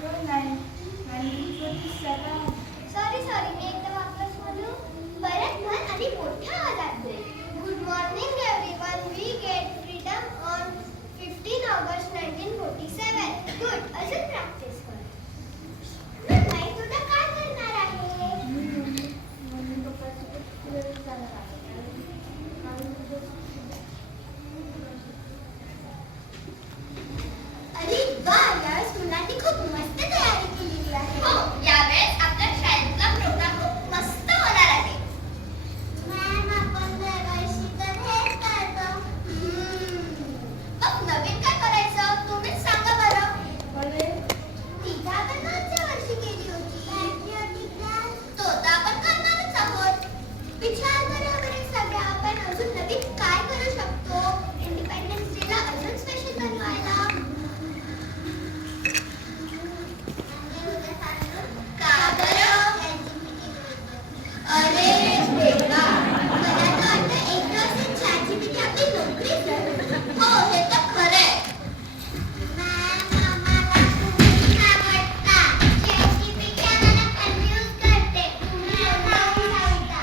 Sorry sorry मी एकदा वापस म्हणू परत म्हण आणि मोठ्या आवाजात बोल. Good morning everyone. We get freedom on 15 August 1947. Good. अजून प्रॅक्टिस कर. नाही तुला काय करणार आहे? अरे वा, यावेळेस मुलांनी खूप मस्त तयारी केलेली आहे. हो, यावेळेस आपल्या शाळेतला प्रोग्राम खूप मस्त होणार आहे. मॅम आपण दरवर्षी तर हेच करतो. मग नवीन काय करायचं तुम्हीच सांगा बरं. तिचा आपण मागच्या वर्षी केली होती. तो तर आपण करणारच आहोत. विचार करा बरं सगळ्या आपण अजून नवीन काय करू शकतो इंडिपेंडन्स डेला अजून स्पेशल बनवायला. का बरं? अरे देवा, मला तर वाटतं एक दिवस ChatGPT आपली नोकरीच घेईल. हो, हे तर खरंय. मॅम आम्हाला तुम्ही आवडता. ChatGPT आम्हाला कन्फ्यूज करते. तुम्ही नाही आवडता.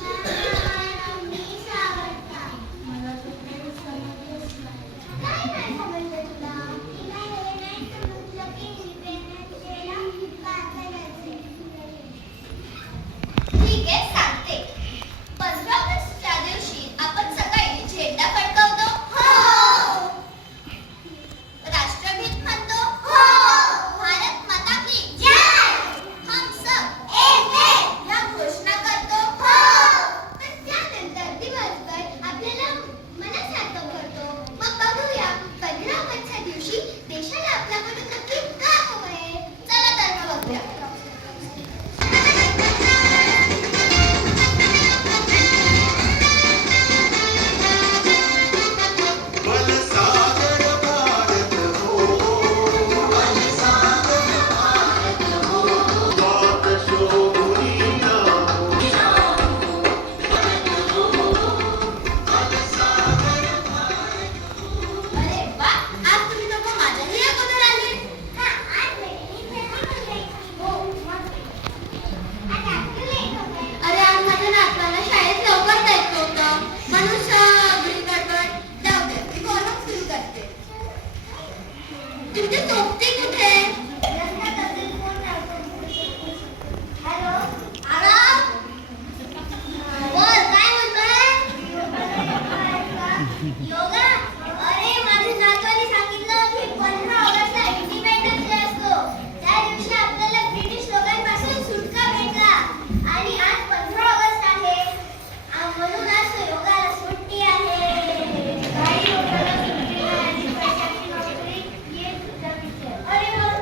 मॅम मीच आवडता. काय नाही समजलं तुला? तिला हे नाही समजलं की इंडिपेंडन्स डेला काय करायचे. ठीक आहे, सांगते. 15 ऑगस्टच्या दिवशी आपण सकाळी झेंडा फडकवतो. हो. राष्ट्रगीत म्हणतो. हो. भारत माता की जय. हम सब एक है. या घोषणा करतो. पण त्यानंतर दिवसभर आपल्याला मनस्ताप करतो. मग बघूया 15 ऑगस्टच्या दिवशी देशाला आपल्याकडून नक्की काय हवंय. चला तर मग बघूया. वनसागर भारत हो, वाट शोभुनिया अरे वा, आज तुम्ही लोक माझ्याही अगोदर आले. आज मी हो मग आज आपलं लेट होतंय. अरे आज माझ्या नातवाला शाळेत लवकर जायचं होतं म्हणून सगळी गडबड. जाऊ दे, मी बोलणं सुरू करते. तुमचे सोबती कुठे? हॅलो आराम. बोल, काय म्हणतोय? योगा. अरे माझ्या नातवाने सांगितलं की 15 ऑगस्टला इंडिपेंडन्स डे असतो. त्या दिवशी आपल्याला ब्रिटिश लोकांपासून सुटका भेटला आणि आज 15 ऑगस्ट आहे. म्हणून आज तो योगाला सुट्टी आहे. काही योगाला सुट्टी नाही आणि पैशाची नोकरी हे सुद्धा विचार. अरे मग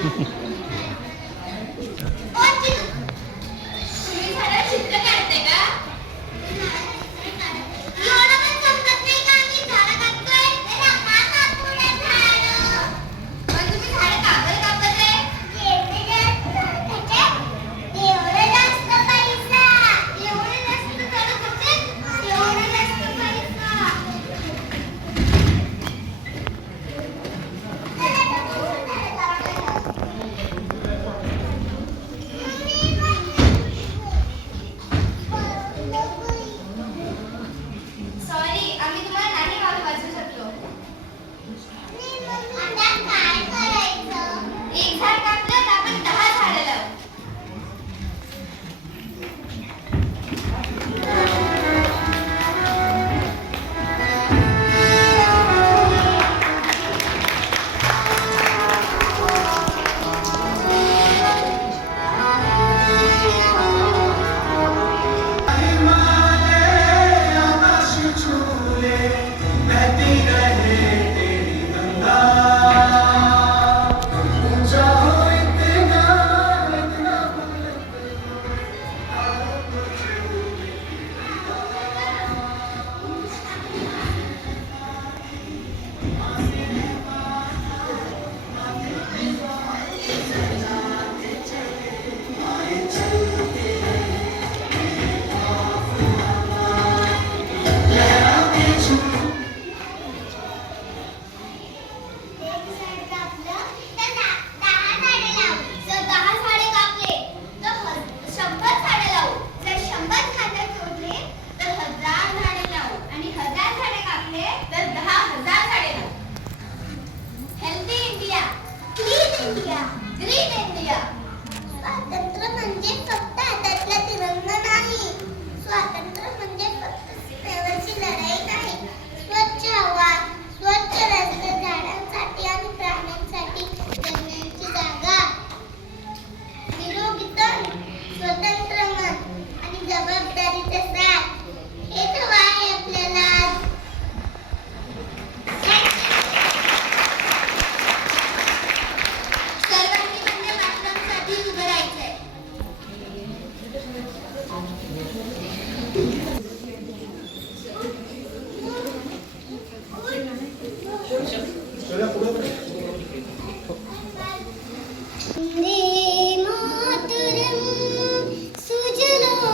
तुम्ही झाडावर चित्र काढते का? एवढं पण समजत नाही का आम्ही झाडं कापतोय? पण तुम्ही झाडं का बरं कापत आहे? एवढं जास्त पैसा एवढे जास्त झाडं कापते? एवढे जास्त पैसा. सॉरी, आम्ही तुम्हाला नाही वाचू शकतो. आता काय करायचं? एक झाड कापलं तर आपण 10 झाडं लावू. जर 10 झाडे कापले तर 100 झाडे लावू. जर 100 झाडे तोडले तर 1000 झाडे लावू आणि 1000 झाडे कापले तर 10,000 झाडे लावू. Healthy India, clean India. Green India. स्वातंत्र्य म्हणजे फक्त हातातला तिरंगा नाही. स्वातंत्र्य म्हणजे फक्त सीमेवरची लढाई नाही. स्वच्छ हवा, स्वच्छ रस्ते, झाडांसाठी आणि प्राण्यांसाठी जगण्याची जागा, निरोगी तन, स्वतंत्र मन आणि जबाबदारीचा साथ हेच हवं आहे आपल्याला आज. सर्वांनी वंदे मातरमसाठी उभं राहायचंय. वन्दे मातरं सुजलां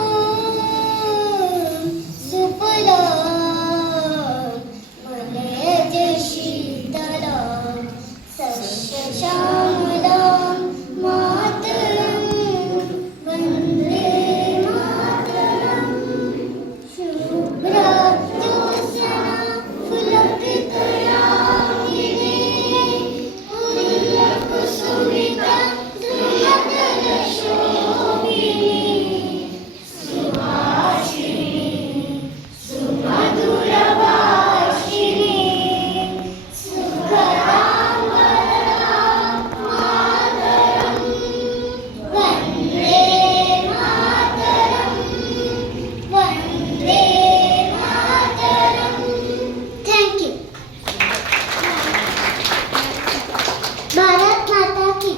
सुफलां मलयज शीतलां सस्यश्यामलां मातरं वन्दे मातरं शुभ्रज्योत्स्ना फुलकितयामिनी कुसुमिता सुमधुरशोभिनी सुभाषिणी सुमधुरभाषिणी सुखदां वरदां मातरं वन्दे मातरं वन्दे मातरं. Thank you. भारत माता की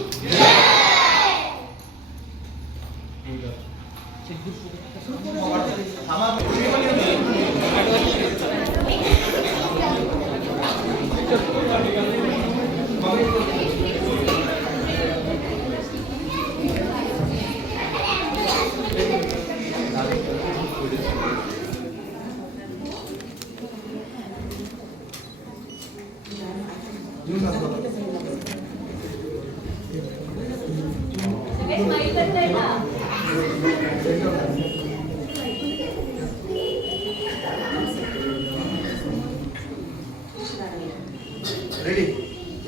रेडी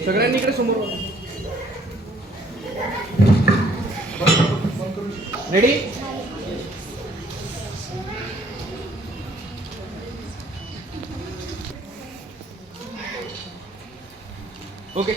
सगळ्यांनी इकडे समोर रेडी ओके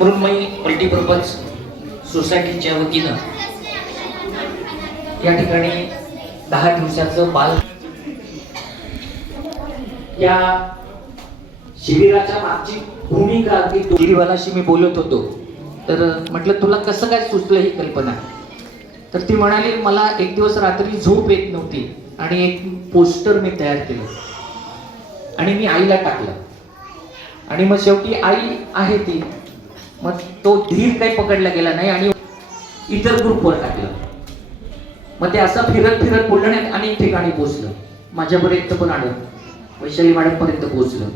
मृण्मयी मल्टीपर्पज सोसायटीच्या वतीनं या ठिकाणी 10 दिवसाचं बाल या शिबिराच्या मागची भूमिका अगदी गिरीवालाशी मी बोलत होतो. तर म्हटलं तुला कसं काय सुचलं ही कल्पना. तर ती म्हणाली मला एक दिवस रात्री झोप येत नव्हती आणि एक पोस्टर मी तयार केलं आणि मी आईला टाकलं आणि मग शेवटी आई आहे ती, मग तो धीर काही पकडला गेला नाही आणि इतर ग्रुपवर टाकलं. मग ते असं फिरत फिरत बुलढाण्यात अनेक ठिकाणी पोहोचलं, माझ्यापर्यंत पण आलं, वैशाली मॅडम पर्यंत पोहोचलं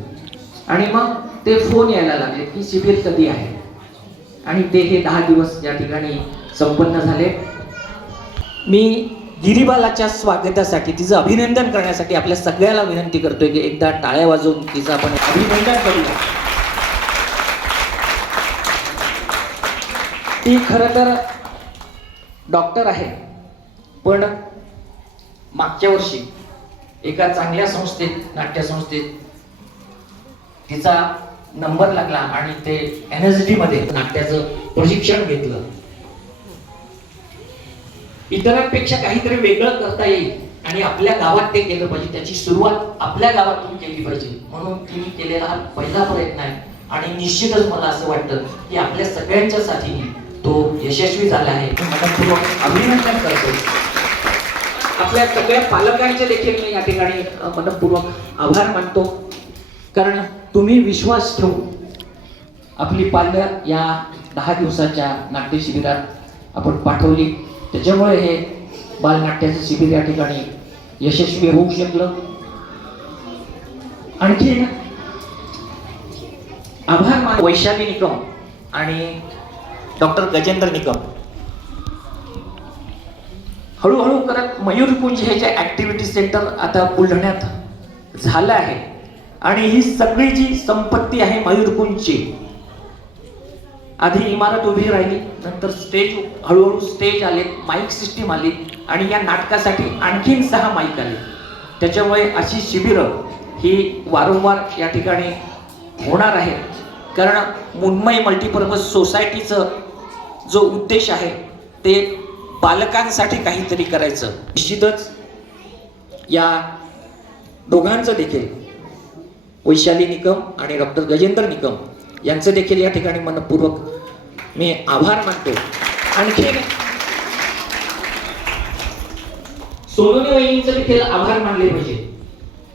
आणि मग ते फोन यायला लागले की शिबिर कधी आहे. आणि ते हे 10 दिवस या ठिकाणी संपन्न झाले. मी गिरीबालाच्या स्वागतासाठी तिचं अभिनंदन करण्यासाठी आपल्या सगळ्याला विनंती करतोय की एकदा टाळ्या वाजवून तिचं आपण अभिनंदन करूया. ती खरं तर डॉक्टर आहे, पण मागच्या वर्षी एका चांगल्या संस्थेत, नाट्यसंस्थेत तिचा नंबर लागला आणि ते NSD मध्ये नाट्याचं प्रशिक्षण घेतलं. इतरांपेक्षा काहीतरी वेगळं करता येईल आणि आपल्या गावात ते केलं पाहिजे, त्याची सुरुवात आपल्या गावातून केली पाहिजे म्हणून तिने केलेला हा पहिला प्रयत्न आहे. आणि निश्चितच मला असं वाटतं की आपल्या सगळ्यांच्या साथीने तो यशस्वी झाला आहे. मनपूर्वक अभिनंदन करतो. आपल्या सगळ्या पालकांचे देखील मी या ठिकाणी मनपूर्वक आभार मानतो, कारण तुम्ही विश्वास ठेवून आपली पाल्य या 10 दिवसाच्या नाट्य शिबिरात आपण पाठवली. त्याच्यामुळे हे बालनाट्याचं शिबिर या ठिकाणी यशस्वी होऊ शकलं. आणखी आभार मान वैशाली निकम आणि डॉक्टर गजेंद्र निकम. हळूहळू करत मयूरकुंज हे जे ऍक्टिव्हिटी सेंटर आता बुलढाण्यात झालं आहे आणि ही सगळी जी संपत्ती आहे मयूरकुंजची, आधी इमारत उभी राहिली, नंतर स्टेज, हळूहळू स्टेज आले, माईक सिस्टीम आली आणि या नाटकासाठी आणखीन 6 माईक आले. त्याच्यामुळे अशी शिबिरं ही वारंवार या ठिकाणी होणार आहेत, कारण मृण्मयी मल्टीपर्पज सोसायटीचं जो उद्देश आहे ते बालकांसाठी काहीतरी करायचं. निश्चितच या दोघांचं देखील, वैशाली निकम आणि डॉक्टर गजेंद्र निकम यांचं देखील या ठिकाणी मनपूर्वक मी आभार मानतो. आणखी सोनोनी वहिनींचं देखील आभार मानले पाहिजे,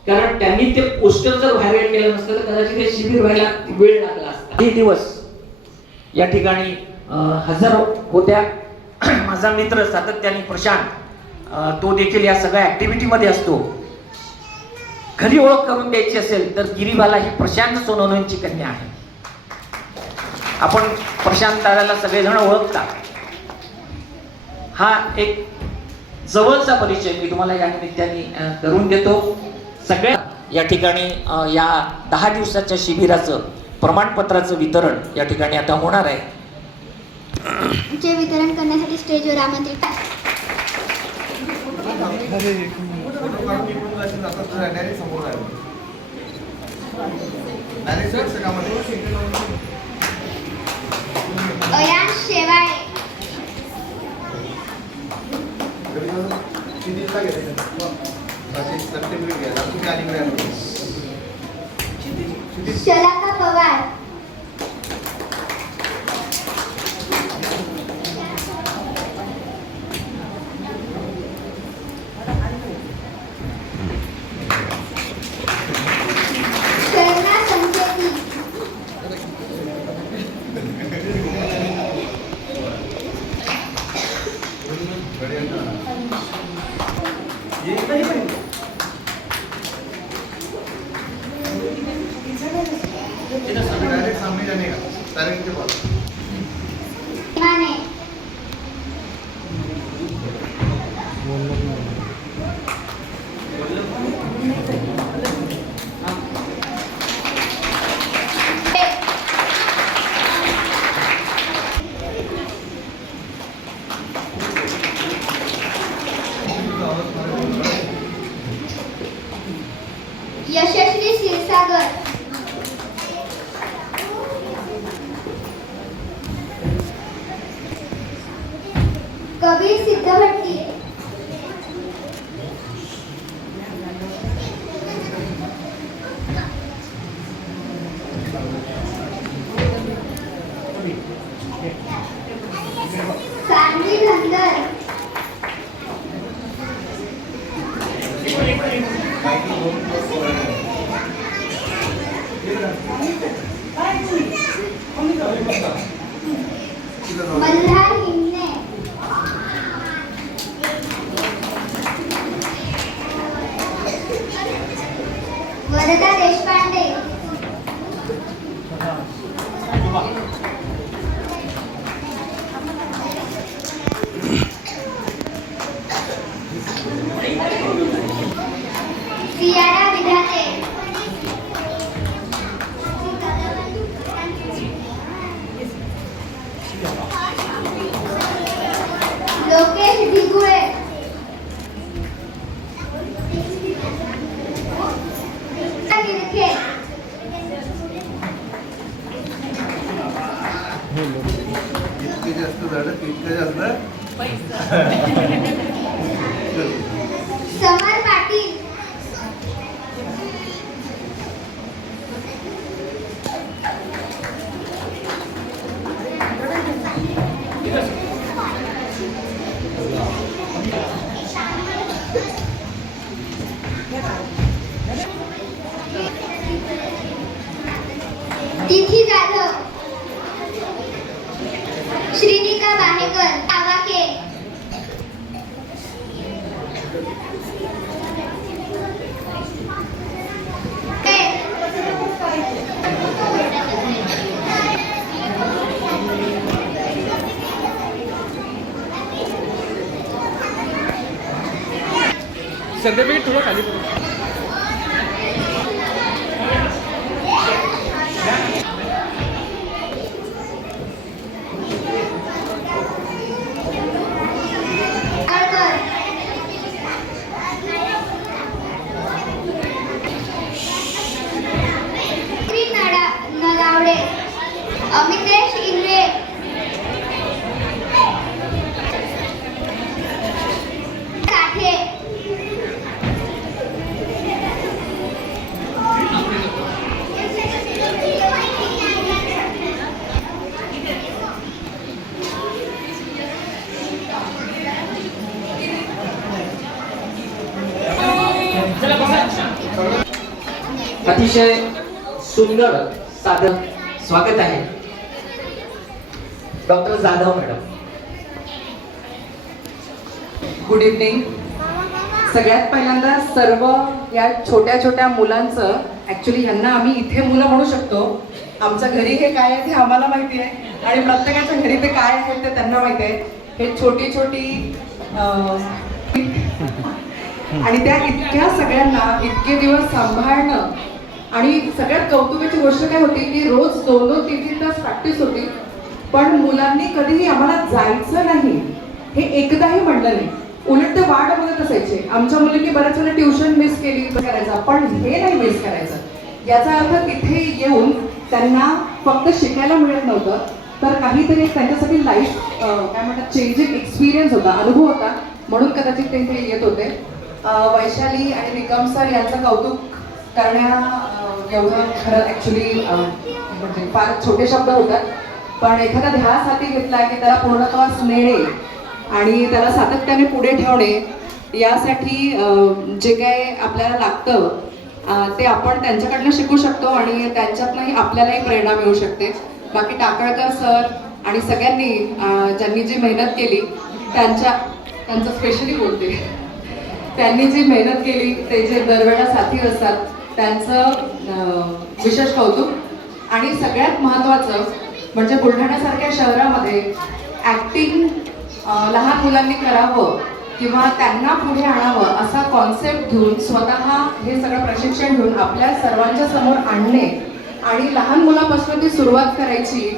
कारण त्यांनी ते पोस्टर जर व्हायरल केलं नसतं तर कदाचित हे शिबिर व्हायला वेळ लागला असता. हे दिवस या ठिकाणी हजारो होत्या. माझा मित्र सातत्याने प्रशांत, तो देखील या सगळ्या ऍक्टिव्हिटी मध्ये असतो. खरी ओळख करून द्यायची असेल तर गिरीबाला ही प्रशांत सोनोनेंची कन्या आहे. आपण प्रशांत दादाला सगळेजण ओळखतात. हा एक जवळचा परिचय मी तुम्हाला या निमित्ताने करून देतो. सगळ्या या ठिकाणी या 10 दिवसाच्या शिबिराचं प्रमाणपत्राचं वितरण या ठिकाणी आता होणार आहे. जे वितरण करण्यासाठी स्टेजवर आमंत्रित अयान शेवाळे, शलाका पवार, शरणा संचेती, माने, यशस्वी क्षीरसागर, सान्वी धनगर, मल्हार हिंगणे, वरदा देशपांडे, सियारा विधाते, लोकेश ढिगुळे, निरखे, इतके जास्त झालं तितकं जास्त समर पाटील, तिथी जाधव, श्रीनिका बाहेकर, आवाके, सध्या थोडं खाली पडू. आळकर, नगावडे, अमितेश इंगळे, साठे, अतिशय सुंदर साधं स्वागत आहे doctor Jadhav madam. Good evening. सगळ्यात पहिल्यांदा सर्व या छोट्या छोट्या मुलांचं, ॲक्च्युली ह्यांना आम्ही इथे मुलं म्हणू शकतो, आमच्या घरी हे काय आहे ते आम्हाला माहिती आहे आणि प्रत्येकाच्या घरी ते काय आहे ते त्यांना माहिती आहे. हे छोटी छोटी आणि त्या इतक्या सगळ्यांना इतके दिवस सांभाळणं. आणि सगळ्यात कौतुकाची गोष्ट काय होती की रोज 2-3 तास प्रॅक्टिस होती, पण मुलांनी कधीही आम्हाला जायचं नाही हे एकदाही म्हणलं नाही. उलट ते वाट बघत असायचे. आमच्या मुलींनी बऱ्याच वेळा ट्युशन मिस केली करायचं, पण हे नाही मिस करायचं. याचा अर्थ तिथे येऊन त्यांना फक्त शिकायला मिळत नव्हतं, तर काहीतरी एक त्यांच्यासाठी लाईफ काय म्हणतात चेंजिंग एक्सपिरियन्स होता, अनुभव होता, म्हणून कदाचित ते इथे येत होते. वैशाली आणि निकम सर यांचं कौतुक करण्या एवढं खरं ॲक्च्युली म्हणजे फार छोटे शब्द होतात, पण एखादा ध्यास हाती घेतला की त्याला पूर्णत्वास नेणे आणि त्याला सातत्याने पुढे ठेवणे, यासाठी जे काय आपल्याला लागतं ते आपण त्यांच्याकडनं शिकू शकतो आणि त्यांच्यातनंही आपल्यालाही प्रेरणा मिळू शकते. बाकी टाकळकर सर आणि सगळ्यांनी ज्यांनी जी मेहनत केली त्यांचं स्पेशली बोलते, त्यांनी जी मेहनत केली ते जे दरवेळेला साथी असतात त्यांचं विशेष कौतुक. आणि सगळ्यात महत्त्वाचं म्हणजे बुलढाण्यासारख्या शहरामध्ये ॲक्टिंग लहान मुलांनी करावं किंवा त्यांना पुढे आणावं असा कॉन्सेप्ट घेऊन स्वतः हे सगळं प्रशिक्षण घेऊन आपल्या सर्वांच्या समोर आणणे आणि लहान मुलापासून ती सुरुवात करायची,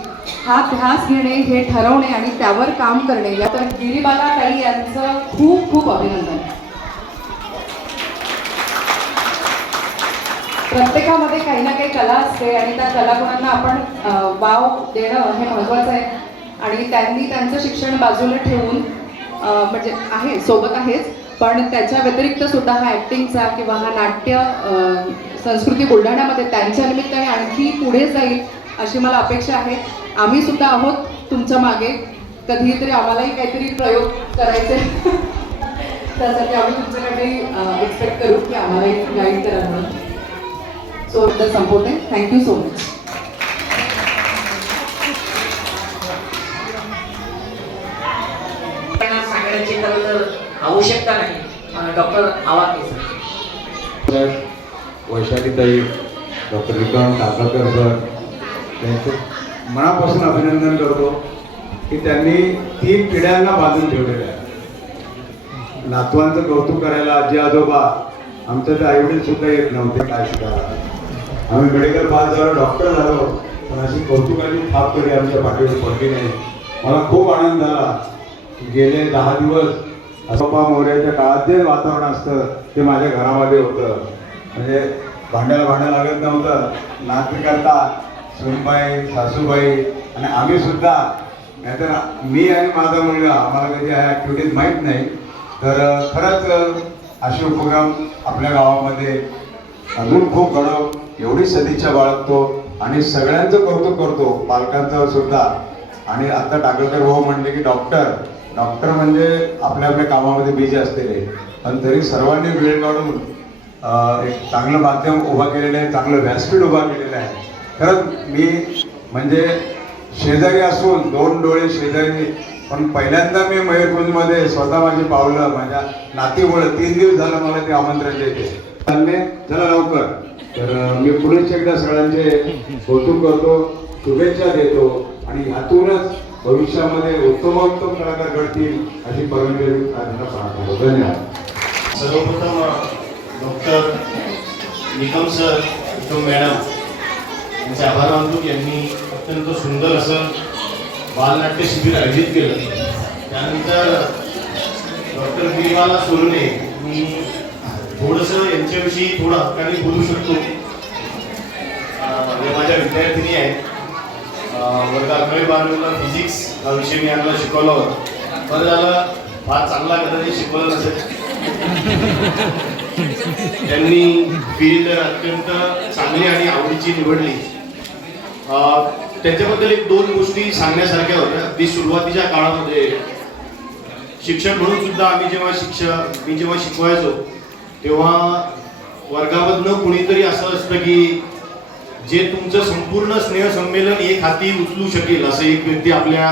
हा ध्यास घेणे, हे ठरवणे आणि त्यावर काम करणे. या तर गिरीबाला ताई यांचं खूप खूप अभिनंदन. प्रत्येकामध्ये काही ना काही कला असते आणि त्या कलागुणांना आपण वाव देणं हे महत्त्वाचं आहे. आणि त्यांनी त्यांचं शिक्षण बाजूला ठेवून म्हणजे आहे सोबत आहेच, पण त्याच्या व्यतिरिक्त सुद्धा हा ॲक्टिंगचा किंवा हा नाट्य संस्कृती बुलढाण्यामध्ये त्यांच्या निमित्ताने आणखी पुढे जाईल अशी मला अपेक्षा आहे. आम्ही सुद्धा आहोत तुमच्या मागे. कधीतरी आम्हालाही काहीतरी प्रयोग करायचे त्यासाठी आम्ही तुमच्याकडे एक्सपेक्ट करू की आम्हालाही गाईड करा म्हणून. सो संपवते. Thank you so much. सांगण्याची तर आवश्यकता नाही. Doctor Awake sir. वैशालीताई, डॉक्टर विक्रम काकळकर सर त्यांचं मनापासून अभिनंदन करतो की त्यांनी 3 पिढ्यांना बांधून ठेवलेलं आहे. नातवांचं कौतुक करायला आजी आजोबा, आमच्या तर आईवडील सुद्धा येत नव्हते काय शिकायला. आम्ही मेडिकल पास झालो, डॉक्टर झालो, पण अशी कौतुकाची थाप कधी आमच्या पाठीवर पडली नाही. मला खूप आनंद झाला. गेले 10 दिवस आजोबा मोऱ्याच्या काळात जे वातावरण असतं ते माझ्या घरामध्ये होतं. म्हणजे भांडायला लागत नव्हतं. नात करता सुनबाई, सासूबाई आणि आम्ही सुद्धा, नाहीतर मी आणि माझा मुलगा आम्हाला कधी ह्या ॲक्टिव्हिटीज माहीत नाही. तर खरंच असे उपक्रम आपल्या गावामध्ये अजून खूप घडव एवढी सदिच्छा बाळगतो आणि सगळ्यांचं कौतुक करतो, पालकांचं सुद्धा. आणि आता टाकळकर भाऊ म्हणले की डॉक्टर म्हणजे आपल्या आपल्या कामामध्ये बिझी असलेले, पण तरी सर्वांनी वेळ काढून एक चांगलं माध्यम उभा केलेलं आहे, चांगलं व्यासपीठ उभा केलेलं आहे. खरंच मी म्हणजे शेजारी असून 2 डोळे शेजारी, पण पहिल्यांदा मी मयूरकुंजमध्ये स्वतः माझी पावलं माझ्या नातीमुळे 3 दिवस झालं मला ते आमंत्रण देते चालले चला लवकर. तर मी पुढेच एकदा सगळ्यांचे कौतुक करतो, शुभेच्छा देतो आणि यातूनच भविष्यामध्ये उत्तमोत्तम कलाकार घडतील अशी परमेश्वरी प्रार्थना पाहतो. धन्यवाद. सर्वप्रथम doctor Nikam sir, Nikam madam यांचे आभार मानतो की यांनी अत्यंत सुंदर असं बालनाट्य शिबिर आयोजित केलं. त्यानंतर डॉक्टर गिरीबाला सोनने, मी थोडंसं यांच्याविषयी थोडं हक्काने बोलू शकतो. हे माझ्या विद्यार्थिनी आहेत. वर्ग 11-12 फिजिक्स हा विषय मी यांना शिकवला होता. बरं झालं, फार चांगला कदाचित शिकवलं नसेल. त्यांनी फील्ड अत्यंत चांगली आणि आवडीची निवडली. त्याच्याबद्दल 1-2 गोष्टी सांगण्यासारख्या होत्या. अगदी सुरुवातीच्या काळामध्ये शिक्षक म्हणून सुद्धा मी जेव्हा शिकवायचो तेव्हा वर्गामधनं कुणीतरी असं असतं की जे तुमचं संपूर्ण स्नेहसंमेलन एक हाती उचलू शकेल असं एक व्यक्ती आपल्या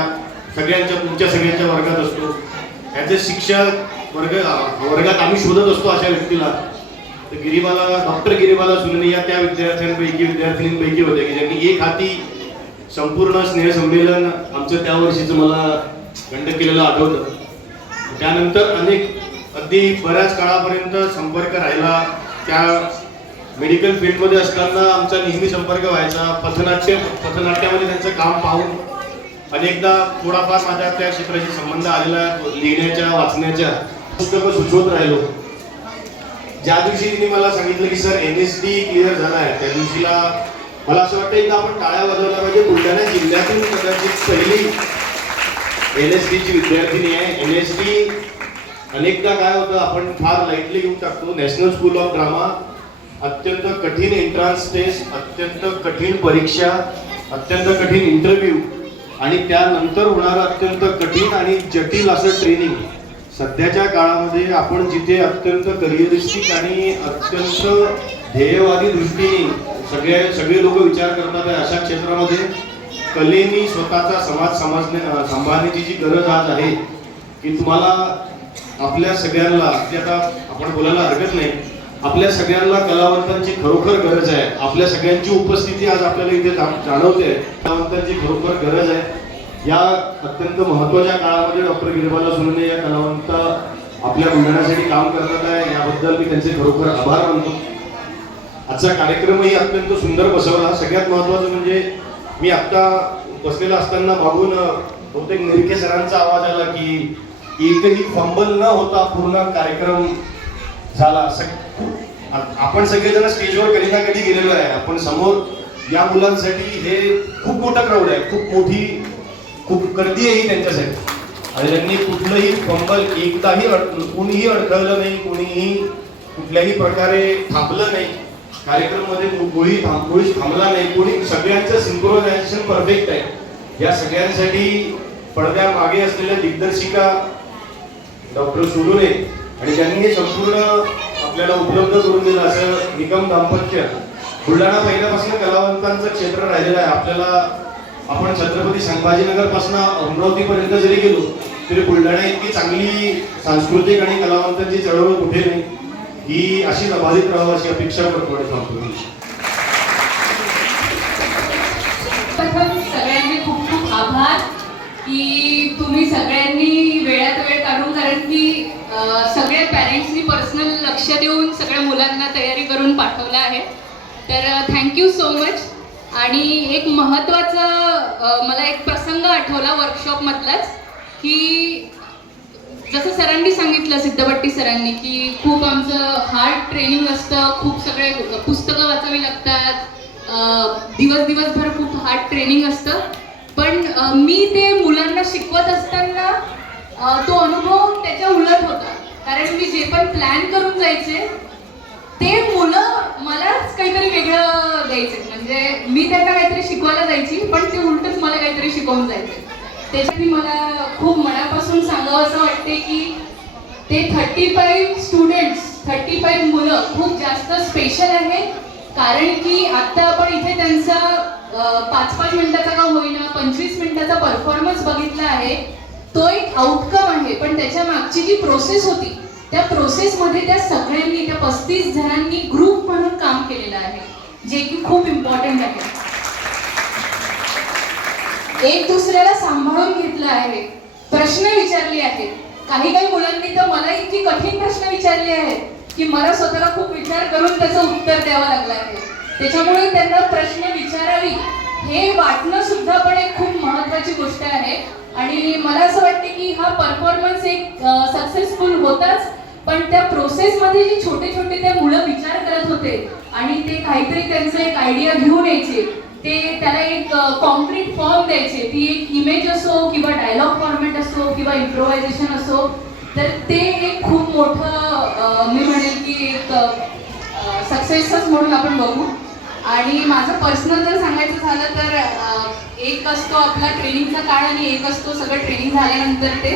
तुमच्या सगळ्यांच्या वर्गात असतो. त्याचे शिक्षक वर्गात आम्ही शोधत असतो अशा व्यक्तीला. तर डॉक्टर गिरीबाला सुनने या त्या विद्यार्थ्यांपैकी होते की ज्यांनी एक हाती संपूर्ण स्नेहसंमेलन आमचं त्या वर्षीचं मला कंडक्ट केलेलं आठवतं. त्यानंतर अगदी बऱ्याच काळापर्यंत संपर्क राहिला. त्या मेडिकल फील्डमध्ये असताना आमचा नेहमी संपर्क व्हायचा. पथनाट्यामध्ये त्यांचं काम पाहून अनेकदा थोडाफार माझ्या त्या क्षेत्राशी संबंध आलेला, लिहिण्याच्या वाचण्याच्या पुस्तकं सुचवत राहिलो. ज्या दिवशी तिने मला सांगितलं की सर NSD क्लिअर झाला आहे, त्या दिवशीला मला असं वाटतं एकदा आपण टाळ्या वाजवल्या पाहिजे. बुलढाणा जिल्ह्यातून कदाचित पहिली NSDची विद्यार्थिनी आहे. NSD अनेकदा काय होतं, आपण फार लाईटली घेऊन टाकतो. नॅशनल स्कूल ऑफ ड्रामा, अत्यंत कठीण एंट्रन्स टेस्ट, अत्यंत कठीण परीक्षा, अत्यंत कठीण इंटरव्ह्यू आणि त्यानंतर होणारं अत्यंत कठीण आणि जटिल असं ट्रेनिंग. सध्याच्या काळामध्ये आपण जिथे अत्यंत करिअरिस्टिक आणि अत्यंत ध्येयवादी दृष्टीने सगळे लोक विचार करतात, अशा क्षेत्रामध्ये कलेनी स्वतःचा समाज सांभाळण्याची जी गरज आज आहे की तुम्हाला आपल्या सगळ्यांना, आता आपण बोलायला हरकत नाही, आपल्या सगळ्यांना कलावंतांची खरोखर गरज आहे. आपल्या सगळ्यांची उपस्थिती आज आपल्याला इथे जाणवते. कलावंतांची खरोखर गरज आहे. या अत्यंत महत्त्वाच्या काळामध्ये डॉक्टर गिरीबाला सोनने या कलावंत आपल्या बुलढाण्यासाठी काम करतात आहे, याबद्दल मी त्यांचे खरोखर आभार मानतो. आजचा कार्यक्रमही अत्यंत सुंदर बसवला. सगळ्यात महत्त्वाचं म्हणजे मी आत्ता बसलेला असताना मागून बहुतेक निरखे सरांचा आवाज आला की एकही फंबल न होता पूर्ण कार्यक्रम झाला. आपण सगळेजण स्टेजवर कधी ना कधी गेलेलो आहे. आपण समोर या मुलांसाठी हे खूप मोठा क्राऊड आहे, खूप गर्दी आहे त्यांच्यासाठी. आणि त्यांनी कुठलंही फंबल एकदाही कोणीही अडथळलं नाही, कोणीही कुठल्याही प्रकारे थांबलं नाही. कार्यक्रममध्ये कोणी थांबला नाही, कोणी सगळ्यांचं सिंक्रोनायझेशन परफेक्ट आहे. या सगळ्यांसाठी पडद्या मागे असलेल्या दिग्दर्शिका डॉक्टर सोडुले आणि ज्यांनी हे संपूर्ण आपल्याला उपलब्ध करून दिलं असं निकम दाम्पत्य. बुलढाणा पहिल्यापासून कलावंतांचं क्षेत्र राहिलेलं आहे. आपल्याला आपण छत्रपती संभाजीनगर पासून अमरावतीपर्यंत जरी गेलो तरी बुलढाणा इतकी चांगली सांस्कृतिक आणि कलावंतांची चळवळ कुठे नाही. ही अशीच अबाधित राहावं अशी अपेक्षा करतो आणि थांबतो. प्रथम सगळ्यांचे खूप खूप आभार की तुम्ही सगळ्यांनी वेळात वेळ काढून, कारण की सगळ्या पॅरेंट्सनी पर्सनल लक्ष देऊन सगळ्या मुलांना तयारी करून पाठवलं आहे. तर थँक्यू सो मच. आणि एक महत्त्वाचा मला एक प्रसंग आठवला वर्कशॉपमधलाच, की जसं सरांनी सांगितलं, सिद्धपट्टी सरांनी, की खूप आमचं हार्ड ट्रेनिंग असतं, खूप सगळे पुस्तकं वाचावी लागतात, दिवसभर खूप हार्ड ट्रेनिंग असतं. पण मी ते मुलांना शिकवत असताना तो अनुभव त्याच्या उलट होता. कारण मी जे पण प्लॅन करून जायचे ते मुलं मलाच काहीतरी वेगळं द्यायचे. म्हणजे मी त्यांना काहीतरी शिकवायला जायची, पण ते उलटच मला काहीतरी शिकवून जायचे. त्याच्यासाठी मला खूप मनापासून सांगावं असं वाटते की ते 35 स्टुडंट्स, 35 मुलं खूप जास्त स्पेशल आहे. कारण की आता आपण इथे त्यांचा 5-5 मिनिटाचा का होईना 25 मिनिटाचा परफॉर्मन्स बघितला आहे. तो एक आउटकम आहे, पण त्याच्या मागची जी प्रोसेस होती त्या प्रोसेसमध्ये त्या सगळ्यांनी, त्या 35 जणांनी ग्रुप म्हणून काम केलेलं आहे, जे की खूप इम्पॉर्टंट आहे. एक दुसऱ्याला सांभाळून घेतलं आहे, प्रश्न विचारले आहेत. काही मुलांनी तर मला इतकी कठीण प्रश्न विचारले आहेत की मला स्वतःला खूप विचार करून त्याचं उत्तर द्यावं लागलं आहे. त्याच्यामुळे त्यांना प्रश्न विचारावी हे वाटणं सुद्धा पण एक खूप महत्त्वाची गोष्ट आहे. आणि मला असं वाटते की हा परफॉर्मन्स एक सक्सेसफुल होताच, पण त्या प्रोसेसमध्ये जे छोटे छोटे त्या मुलं विचार करत होते आणि ते काहीतरी त्यांचं एक आयडिया घेऊन यायचे, ते त्याला एक कॉन्क्रीट फॉर्म द्यायचे, ती एक इमेज असो किंवा डायलॉग फॉर्मॅट असो किंवा इम्प्रोव्हायझेशन असो, तर ते एक खूप मोठं मी म्हणेल की एक सक्सेसच म्हणून आपण बघू. आणि माझं पर्सनल जर सांगायचं झालं तर एक असतो आपला ट्रेनिंगचा काळ आणि एक असतो सगळं ट्रेनिंग झाल्यानंतर ते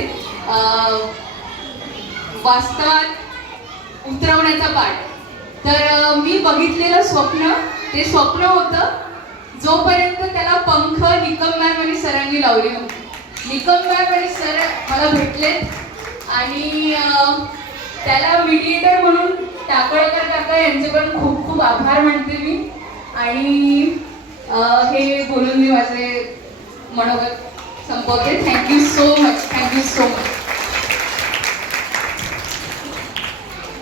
वास्तवात उतरवण्याचा पाठ. तर मी बघितलेलं स्वप्न, ते स्वप्न होतं जोपर्यंत त्याला पंख निकम मॅम आणि सरांनी लावले नव्हते. निकम मॅम आणि सर मला भेटलेत आणि त्याला मीडिएटर म्हणून टाकळकर काका यांचे पण खूप खूप आभार मानते मी. आणि हे बोलून मी माझे मनोगत संपवते. Thank you so much, thank you so much.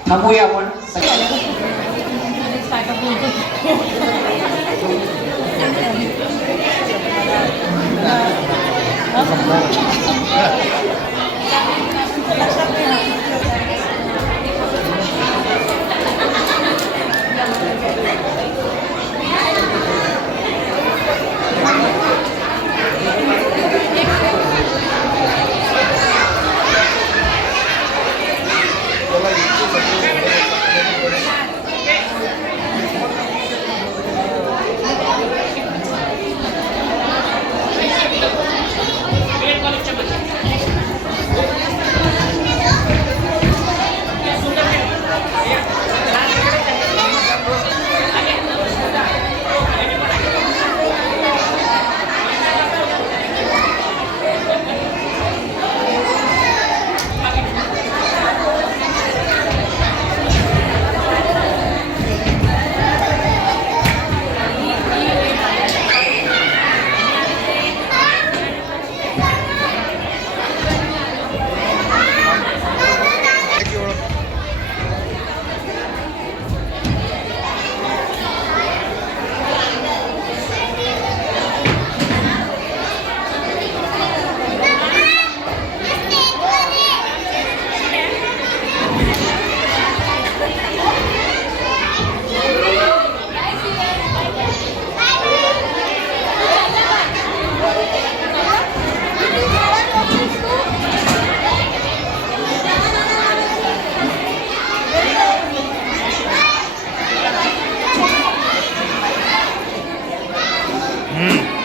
थांबूया आपण. हम्म.